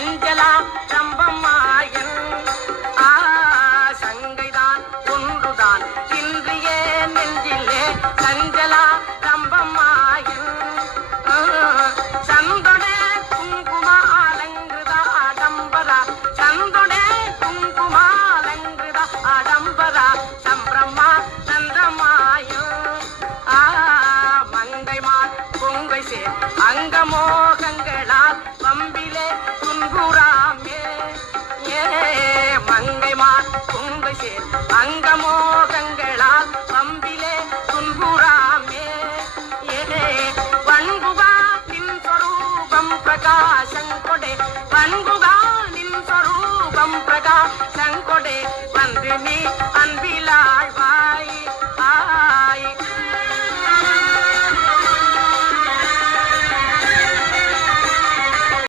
சஞ்சலா சம்பமாயன் சங்கைதான் ஒன்றுதான் இன்றியே நெஞ்சிலே சஞ்சலா சம்பமாயன் சந்தொடே குங்குமாலங்கிருதா ஆடம்பரா சந்தொடே குங்குமாலங்கிருதா ஆடம்பரா சம்பிரமா சந்திரமாயன் மங்கைமான் பொங்கை சேர் அங்கமோகங்களால் வம்பிலே துன்புறாமே மங்கைமான் பொங்கை சேர் அங்கமோகங்களால் வம்பிலே துன்புறாமே வண்புகா நின் ஸ்வரூபம் பிரகாசங்கொடே வண்புகா நின் ஸ்வரூபம் பிரகாசங்கொடே